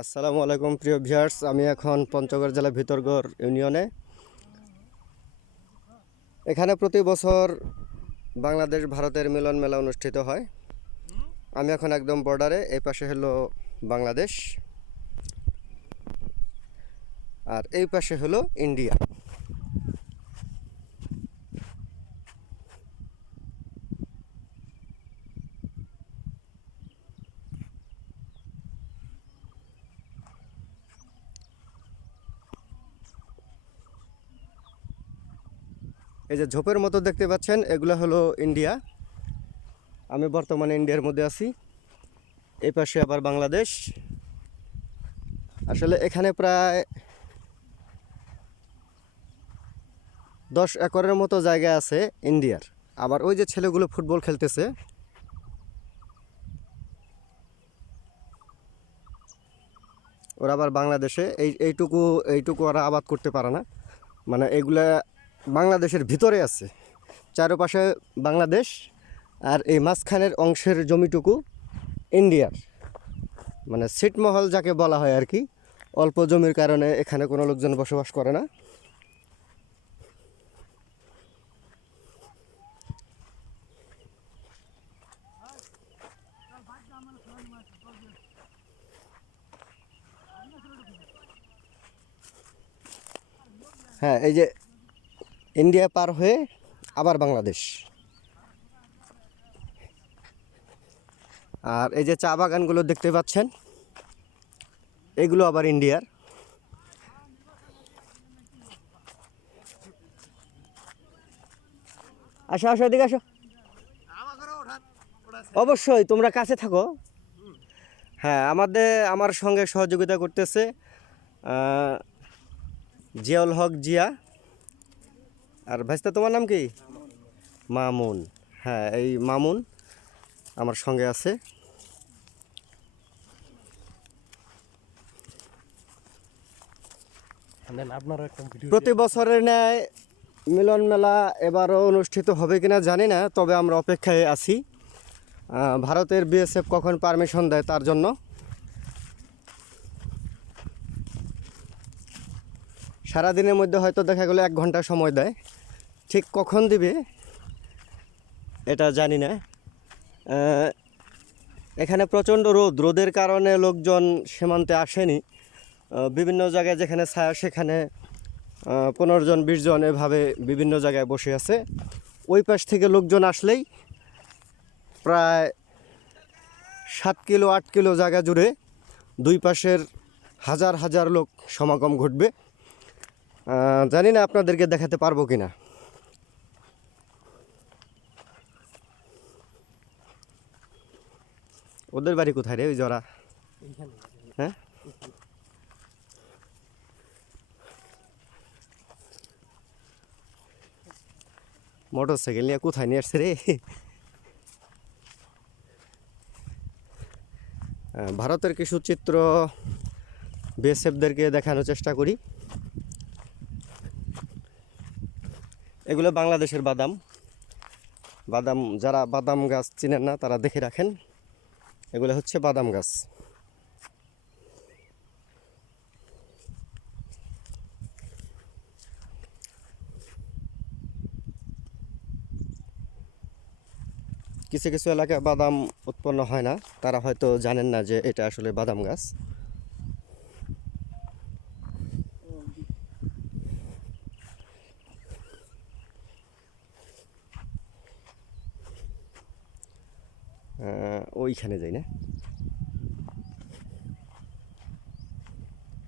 আসসালামু আলাইকুম প্রিয় ভিউয়ার্স, আমি এখন পঞ্চগড় জেলা ভিতরগড় ইউনিয়নে। এখানে প্রতি বছর বাংলাদেশ ভারতের মিলন মেলা অনুষ্ঠিত হয়। আমি এখন একদম বর্ডারে, এই পাশে হলো বাংলাদেশ আর এই পাশে হলো ইন্ডিয়া। এই যে ঝোপের মতো দেখতে পাচ্ছেন, এগুলো হলো ইন্ডিয়া। আমি বর্তমানে ইন্ডিয়ার মধ্যে আছি। এই পাশে আবার বাংলাদেশ। আসলে এখানে প্রায় 10 একরের মতো জায়গা আছে ইন্ডিয়ার। আবার ওই যে ছেলেগুলো ফুটবল খেলতেছে, ওরা আবার বাংলাদেশে। এইটুকু এইটুকু ওরা আবাদ করতে পারে না, মানে এগুলা বাংলাদেশের ভিতরে আছে। চারপাশে বাংলাদেশ আর এই মাঝখানের অংশের জমিটুকু ইন্ডিয়ার, মানে ছিটমহল যাকে বলা হয় আর কি। অল্প জমির কারণে এখানে কোনো লোকজন বসবাস করে না। হ্যাঁ, এই যে ইন্ডিয়া পার হয়ে আবার বাংলাদেশ। আর এই যে চা বাগানগুলো দেখতে পাচ্ছেন, এগুলো আবার ইন্ডিয়ার। আসো আসো, এদিকে আসো। অবশ্যই তোমরা কাছে থাকো। হ্যাঁ, আমার সঙ্গে সহযোগিতা করতেছে জিয়াউল হক জিয়া। আর ভাইস্তা, তোমার নাম কি? মামুন। হ্যাঁ, এই মামুন আমার সঙ্গে আছে। প্রতি বছরের ন্যায় মিলন মেলা এবারও অনুষ্ঠিত হবে কিনা জানি না, তবে আমরা অপেক্ষায় আছি ভারতের বিএসএফ কখন পারমিশন দেয় তার জন্য। সারাদিনের মধ্যে হয়তো দেখা গেলো 1 ঘন্টা সময় দেয়, ঠিক কখন দিবে এটা জানি না। এখানে প্রচণ্ড রোদের কারণে লোকজন সীমান্তে আসেনি। বিভিন্ন জায়গায় যেখানে ছায়া সেখানে 15 জন 20 জন এভাবে বিভিন্ন জায়গায় বসে আছে। ওই পাশ থেকে লোকজন আসলেই প্রায় 7 কিলো 8 কিলো জায়গা জুড়ে দুই পাশের হাজার হাজার লোক সমাগম ঘটবে। জানি না আপনাদেরকে দেখাতে পারবো কিনা। ওদের বাড়ি কোথায় রে ওই জরা? হ্যাঁ, মোটর সাইকেল নিয়ে কোথায় নিয়ে আসছে রে? ভারতের কিছু চিত্র বিএসএফদেরকে দেখানোর চেষ্টা করি। এগুলো বাংলাদেশের বাদাম। যারা বাদাম গাছ চিনেন না তারা দেখে রাখেন, এগুলো হচ্ছে বাদাম গাছ। কিছু কিছু এলাকায় বাদাম উৎপন্ন হয় না, তারা হয়তো জানেন না যে এটা আসলে বাদাম গাছ। ওইখানে যাই না।